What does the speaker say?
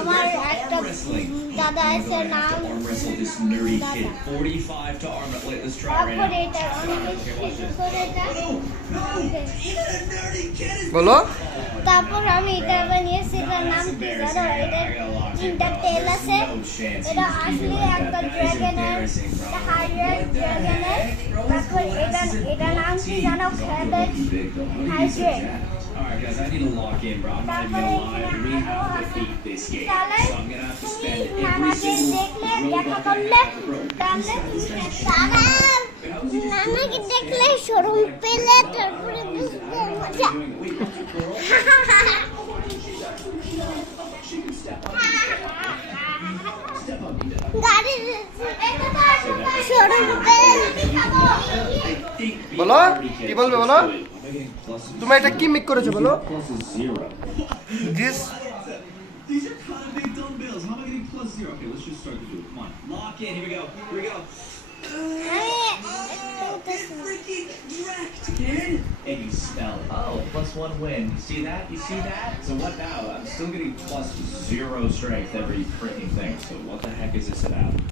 আমার একটা দাদা আছে নাম দাদা। তারপরে এটা অনেক কিছু করে এটা বলো তারপর আমি এটা বানিয়েছি, এটার নাম কি জানো? এটার তিনটা তেল আছে। এটা আসলে একটা ড্রাগনের, একটা হাইড্রেট ড্রাগনের। তারপর এটা নাম কি জানো? Feather hydrate. Alright guys, I need to lock in, bro. I'm not even তারপরে gonna lie. We have to beat this game. তাহলে So I'm gonna have to তুমি spend every নানাকে single দেখলে দেখা করলে তাহলে নানাকে দেখলে শরম পেলে তারপরে বুঝবে মজা। গাড়ি শরম পেলে খাবো। বলো কি বলবে বলো তুমি এটা কি মিক করেছো বলো Plus is 0. This These are kind of big dumbbells. How am I getting plus 0? Okay, let's just start the do it. Come on. Lock in. Here we go. Here we go. Get freaking wrecked, kid. And you spell it. Oh, plus 1 win. You see that? You see that? So what now? I'm still getting plus 0 strength every freaking thing. So what the heck is this about?